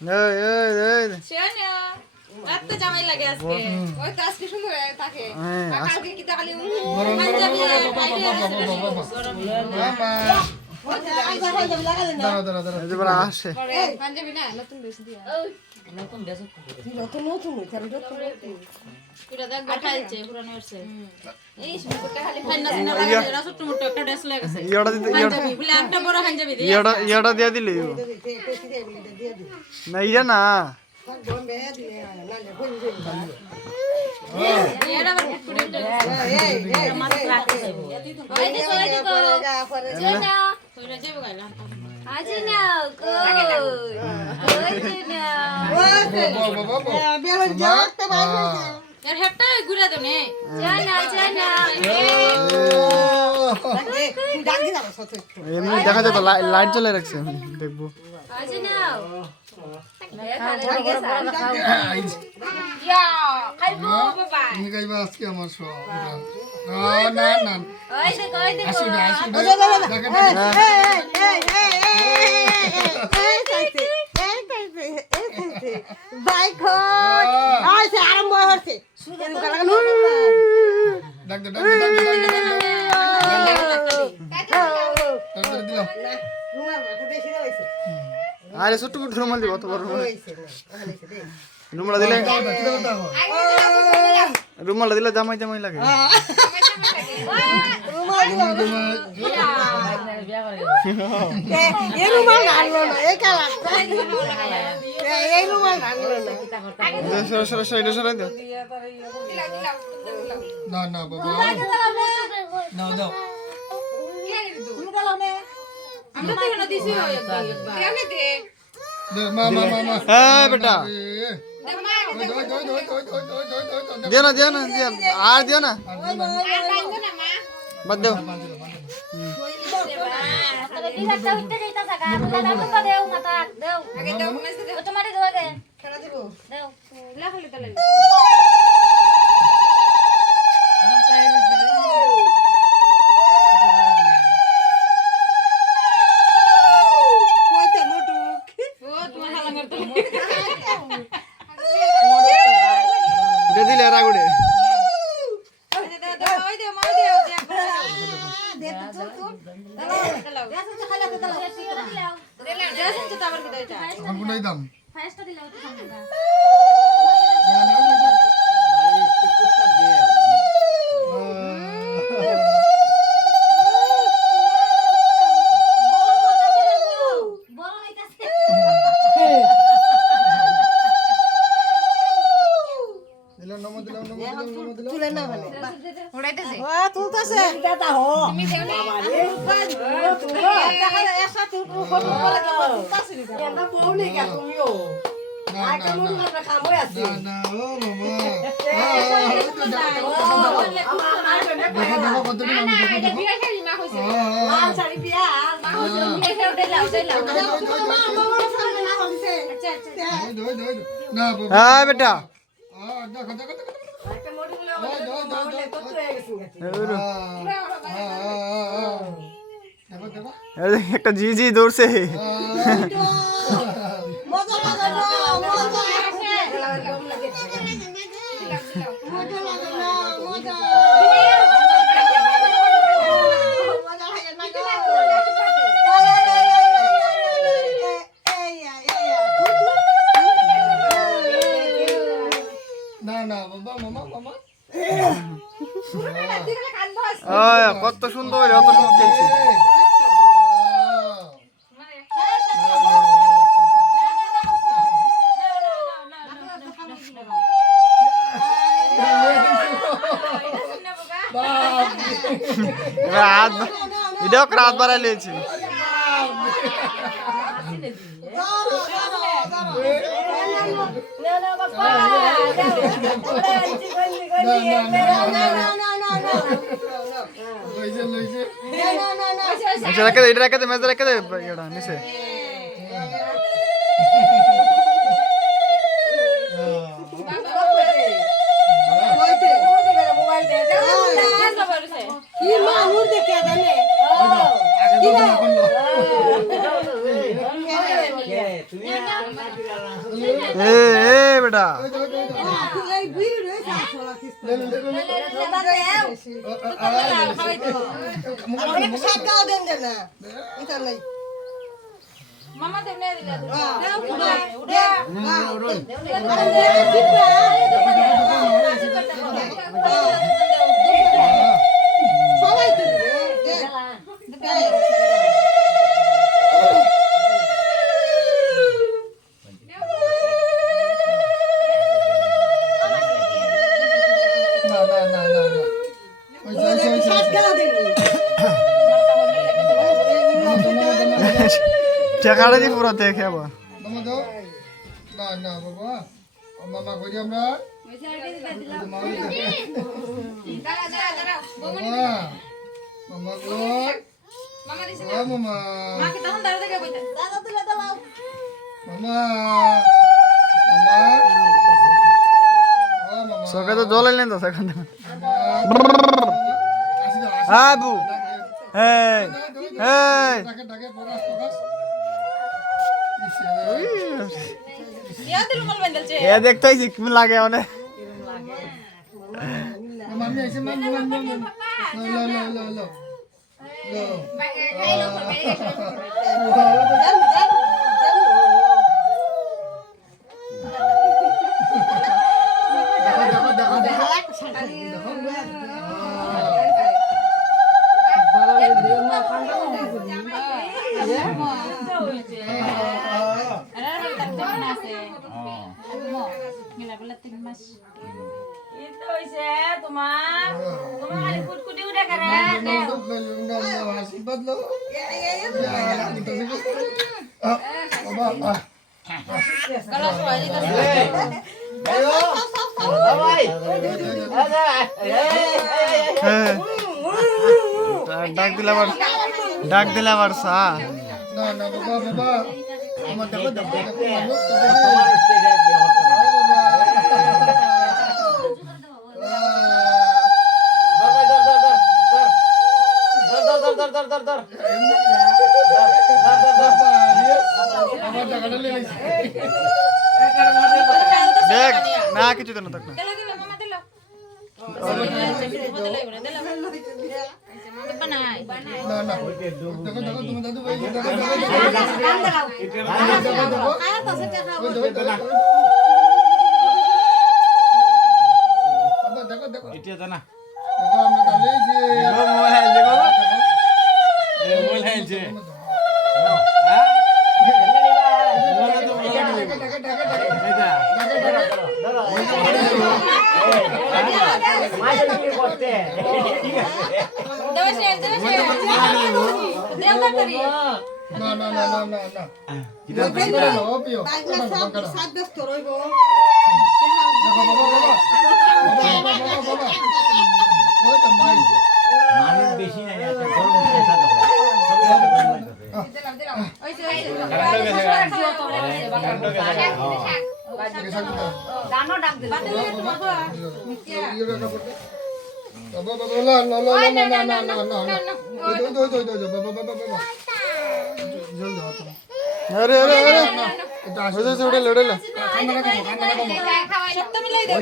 এই এই এই শোনো এত জামাই লাগে আজকে ওই তো আজকে সুন্দর থাকে কালকে কি তাহলে পাঞ্জাবি দাঁড়া আসে পাঞ্জাবি না নতুন ড্রেস দিয়া নতুন ড্রেস নতুন পুরো দেখ দেখাইছে পুরানো হচ্ছে এই সুন্দর খালি ফাইনা সিনা লাগাই না ছোট মোটো একটা ড্রেস লাগেছে ইয়োটা দিতে পাঞ্জাবি বলে একটা বড় পাঞ্জাবি দিয়ে ইয়োটা দিয়ে দিলি না ইয়া না এরা আবার কুড়ি মাছ রাখতে যাইব ওই দেখো জেনা কইরা যাইব গাইলা আজি নাও কই না বেলন যাতে বাইরে এর হেডটা ঘুরে দাও নে জানা ডাকি দাও সত এমনি দেখা যায় তো লাইট জ্বলে রাখছে দেখবো আজি নাও তুমি গাইবা আজকে আমার সব না না আসো না বাইক আইছে আরম্ভ হচ্ছে ডাক দে আরে ছোট্ট ছোট রুমাল দিব অত বড় রুমাল দিলে রুমাল দিলে জামাই জামাই লাগে না না বাবা না দাও আমরা তো না দিছি একবার কেমনে দে মা হ্যাঁ বেটা দিও না আর দিও না বাদ দেও দিলে রাগুড়ে কোনটাই দাম হ্যাঁ বেটা একটা জি জি দৌড়ছে কত সুন্দর অত সুন্দর খেলছি এটাও রাত বাড়াই লিয়েছি রেখে দে এটা রেখে দে মেজে রেখে দে এটা নিচে এ বেটা এই বিড়ি রয়েছে আসলা কিস্তা আমাকে সাকাও দেন না এটা নাই মামা দেবনে দিলা সবাই তো না সাকাও দেন টাকাটা দিয়ে পুরো দেখে আবার মামা দাও না বাবা মামা কই আমরা মামা গো মামা দিছে ও মামা মা কি তখন দাঁড়া থেকে বইতা দাদা তুলে দাও মামা মামা ও মামা চোখে তো জল এলেন তো সেখান থেকে আবু এই এই ডাকে পড়াস পড়াস ইয়া দিল মল বান্ডলছে এ দেখতেই কি লাগে অনেক মামি আইছে মামি লো মিলা বলা 3 মাস এই তো হইছে তোমার খালি কুটকুটি উড়ে করে আশীর্বাদ লো বাবা গলা সবাই দিতেছে ডাক দিলে আবার সা না বাবা আমার দেখো আমার টাকাটা নিয়ে নিছি দেখ না কিছু তো না থাক না দিলো দিলো মামা দিলো বানাই না দেখো তুমি দাদু ভাই দেখো এটা তো না আমরা তাহলে মোবাইল আছে গো মোবাইল আছে হ্যাঁ মোবাইল তো এটা দেবছে দেবতা করি না এটা ও পিও বাইক না সব সাত ব্যস্ত রইব বাবা ওই তো মাই মানুষ বেশি নাই একটা গরম পেশা দাও সব গরম লাগছে দানো ডাক দিল अरे अरे अरे उधर से उड़े लड़े ला সপ্তমী লাই দেব